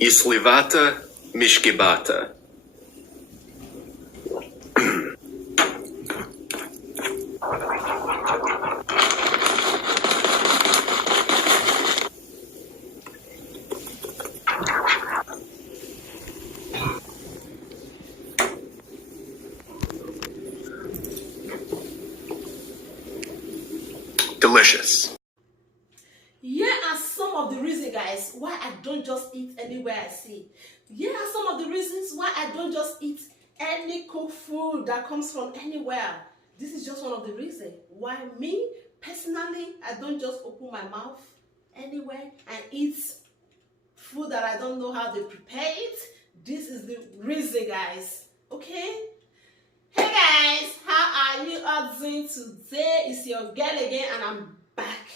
Если вата, мишки бата. Delicious. Here are some of the reasons, guys, why I don't just eat anywhere I see. Here are some of the reasons why I don't just eat any cooked food that comes from anywhere. This is just one of the reasons why me, personally, I don't just open my mouth anywhere and eat food that I don't know how they prepare it. This is the reason, guys. Okay? Hey guys, how are you all doing today? It's your girl again and I'm back.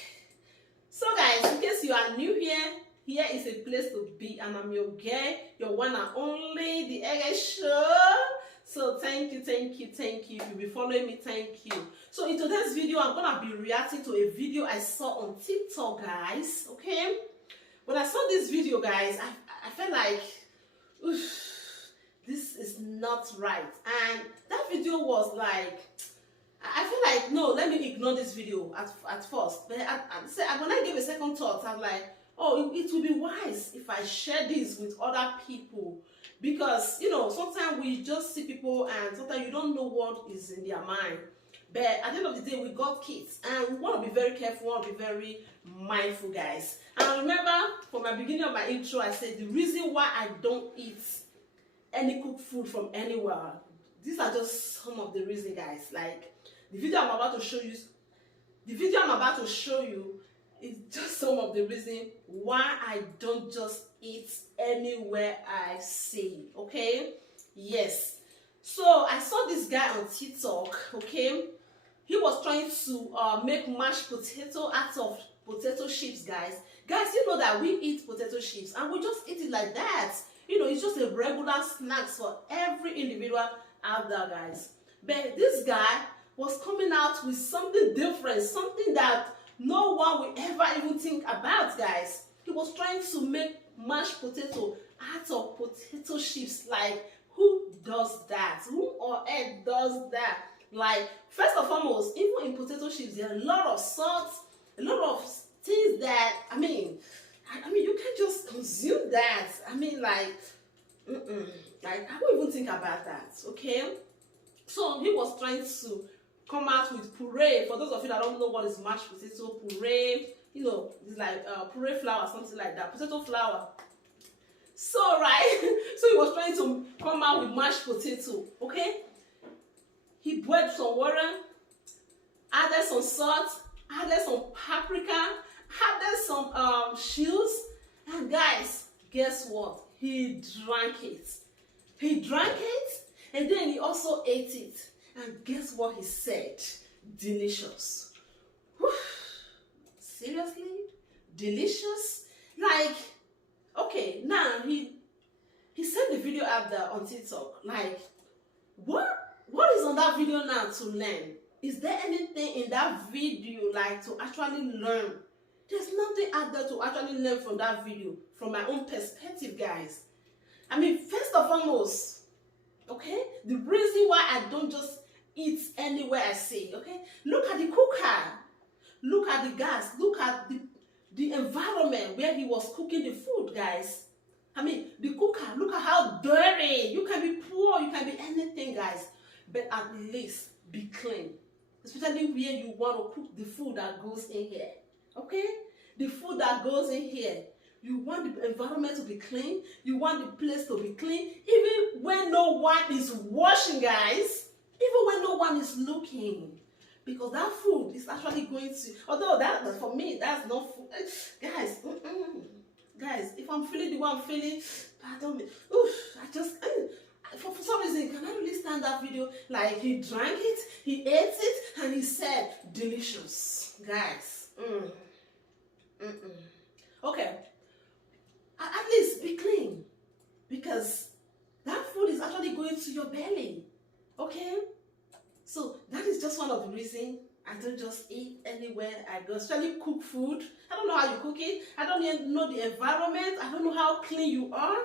So guys, in case you are new here, here is a place to be and I'm your girl, your one and only, the EGHE show. So thank you. If you've been following me, thank you. So in today's video, I'm gonna be reacting to a video I saw on TikTok, guys. Okay? When I saw this video, guys, I felt like, oof, this is not right. And that video was like, I feel like, no, let me ignore this video at first. But when I gave a second thought, I'm like, oh, it would be wise if I share this with other people. Because, you know, sometimes we just see people and sometimes you don't know what is in their mind. But at the end of the day, we got kids. And we want to be very careful, we want to be very mindful, guys. And I remember from my beginning of my intro, I said the reason why I don't eat any cooked food from anywhere. These are just some of the reasons, guys. Like the video I'm about to show you, is just some of the reasons why I don't just eat anywhere I see. Okay? Yes. So I saw this guy on TikTok. Okay? He was trying to make mashed potato out of potato chips, guys. Guys, you know that we eat potato chips and we just eat it like that. You know, it's just a regular snack for every individual out there, guys. But this guy was coming out with something different, something that no one will ever even think about, guys. He was trying to make mashed potato out of potato chips. Like, who does that? Who on earth does that? Like, first and foremost, even in potato chips, there are a lot of salt, a lot of things that, I mean, you can't just consume that. I mean, like, like, I won't even think about that, okay? So he was trying to come out with puree. For those of you that don't know what is mashed potato puree, you know, it's like puree flour, something like that, potato flour. So, right, so he was trying to come out with mashed potato, okay? He boiled some water, added some salt, added some paprika, added some shields, and guys, guess what? He drank it. He drank it, and then he also ate it. And guess what he said? Delicious. Whew. Seriously? Delicious? Like, okay, now he sent the video out there on TikTok. Like, what is on that video now to learn? Is there anything in that video like to actually learn? There's nothing out there to actually learn from that video, from my own perspective, guys. I mean, first and foremost, okay, the reason why I don't just eat anywhere I see, okay, look at the cooker, look at the gas, look at the environment where he was cooking the food, guys. I mean, the cooker, look at how dirty. You can be poor, you can be anything, guys, but at least be clean, especially where you want to cook the food that goes in here. Okay, the food that goes in here, you want the environment to be clean, you want the place to be clean, even when no one is washing, guys, even when no one is looking, because that food is actually going to, although that for me, that's not food, guys. Guys, if I'm feeling the way I'm feeling, pardon me, I just, for some reason, can I really stand that video? Like, he drank it, he ate it, and he said, delicious, guys. Okay, at least be clean, because that food is actually going to your belly. Okay, so that is just one of the reasons I don't just eat anywhere I especially cook food. I don't know how you cook it. I don't even know the environment. I don't know how clean you are.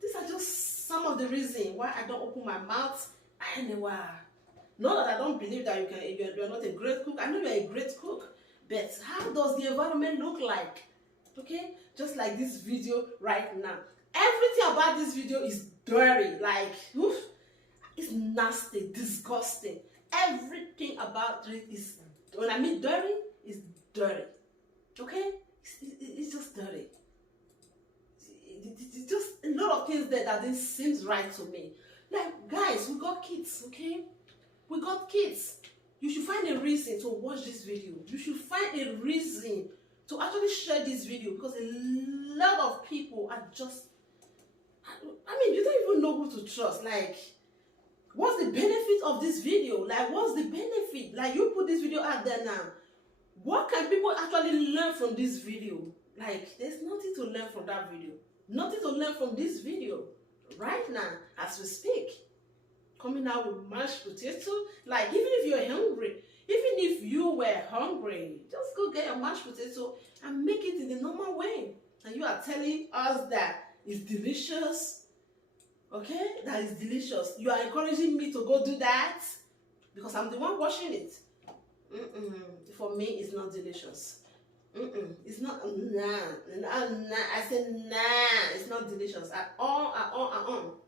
These are just some of the reasons why I don't open my mouth anywhere. Not that I don't believe that you're not a great cook. I know you're a great cook. But how does the environment look like? Okay? Just like this video right now. Everything about this video is dirty. Like, oof, it's nasty, disgusting. Everything about it is, when I mean dirty, it's dirty. Okay? It's just dirty. It's just a lot of things there that didn't seem right to me. Like, guys, we got kids, okay? We got kids. You should find a reason to watch this video. You should find a reason to actually share this video, because a lot of people are just, I mean, you don't even know who to trust. Like, what's the benefit of this video? Like, what's the benefit? Like, you put this video out there now. What can people actually learn from this video? Like, there's nothing to learn from that video. Nothing to learn from this video. Right now, as we speak. Coming out with mashed potato. Like, even if you're hungry, even if you were hungry, just go get your mashed potato and make it in the normal way. And you are telling us that it's delicious. Okay? That is delicious. You are encouraging me to go do that because I'm the one washing it. For me, it's not delicious. It's not, nah. I said, nah, it's not delicious at all.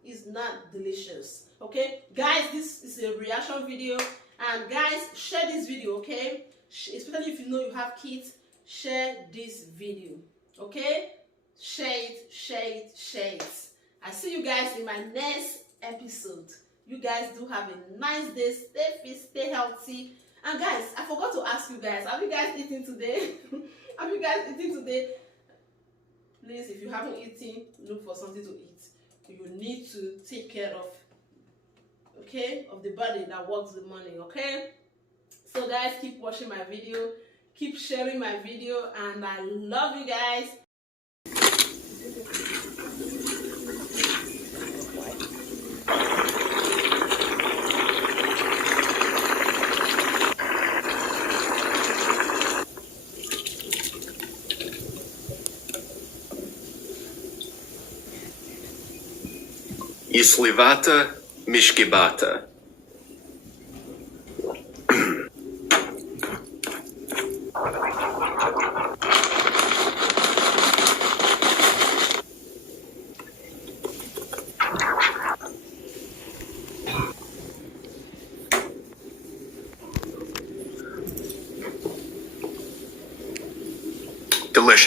It's not delicious. Okay, guys, this is a reaction video, and guys, share this video, okay? Especially if you know you have kids, share this video, okay? Share it. I see you guys in my next episode. You guys do have a nice day. Stay fit, stay healthy. And guys, I forgot to ask you guys, have you guys eaten today? Have you guys eaten today? Please, if you haven't eaten, look for something to eat. You need to take care of, okay, of the body that works the money, okay? So guys, keep watching my video, keep sharing my video, and I love you guys. И сливата мишкебата. Delicious.